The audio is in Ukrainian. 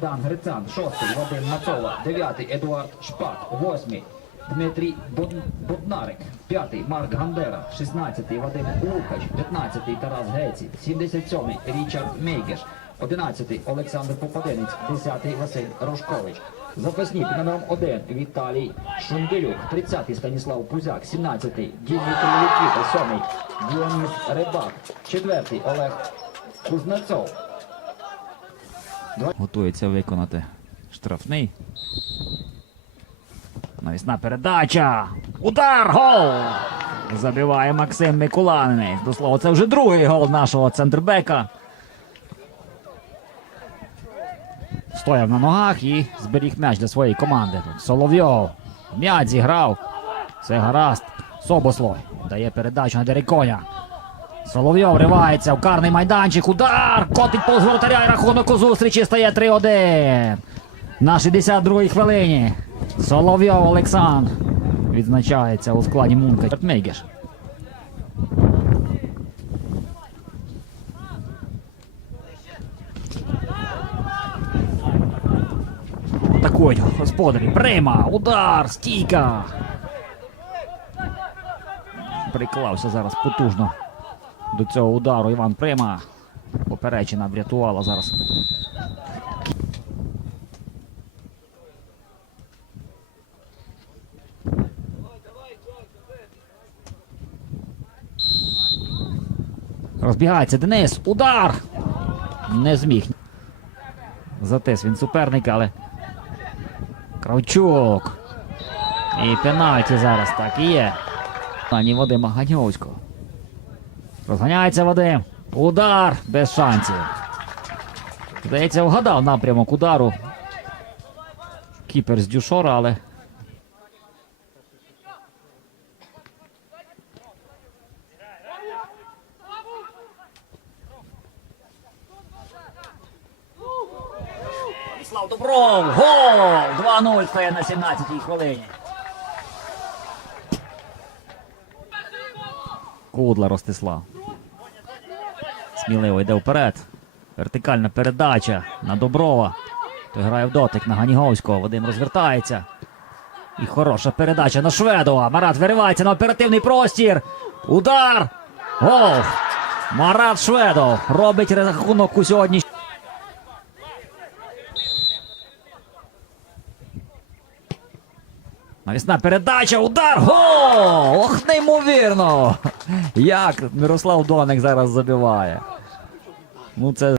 Богдан Грицан, шостий Вадим Мацола, дев'ятий Едуард Шпак, восьмий Дмитрій Буднарик, п'ятий Марк Гандера, шістнадцятий Вадим Лукач, п'ятнадцятий Тарас Геці, сімдесят сьомий Річард Мейгеш, одинадцятий Олександр Попадинець, десятий Василь Рожкович. Запасні під номером 1 Віталій Шундилюк, 30-й Станіслав Пузяк, 17-й Дмитрій Лікіта, 7-й Діоніс Рибак, 4-й Олег Кузнецов, Готується виконати штрафний. Навісна передача. Удар! Гол! Забиває Максим Микуланець. До слова, це вже другий гол нашого центрбека. Стояв на ногах і зберіг м'яч для своєї команди. Соловйов. М'яч зіграв. Все гаразд. Собослой. Дає передачу на Дереконя. Соловйов ривається в карний майданчик. Удар! Котить повз воротаря і рахунок у зустрічі стає 3-1. На 62-й хвилині. Соловйов Олександр відзначається у складі Мунка. Мейгеш. Атакують господарі. Прима. Удар. Стійка. Приклався зараз потужно до цього удару Іван Прима. Поперечина врятувала зараз. Розбігається Денис. Удар! Не зміг. Затис він суперника, але. Кравчук. І пенальті зараз так і є. Ані Вадима Ганьовського. Розганяється Вадим. Удар без шансів. Здається, вгадав напрямок удару. Кіпер з Дюшора, але. Слав Добров! Гол! 2-0 стає на 17-й хвилині. Кудла Ростислав. Сміливо йде вперед. Вертикальна передача на Доброва. Той грає в дотик на Ганіговського. Вадим розвертається. І хороша передача на Шведова. Марат виривається на оперативний простір. Удар! Гол! Марат Шведов робить рахунок у сьогодні. Навісна передача, удар! Гол! Ох, неймовірно! Як Мирослав Доник зараз забиває. Ну це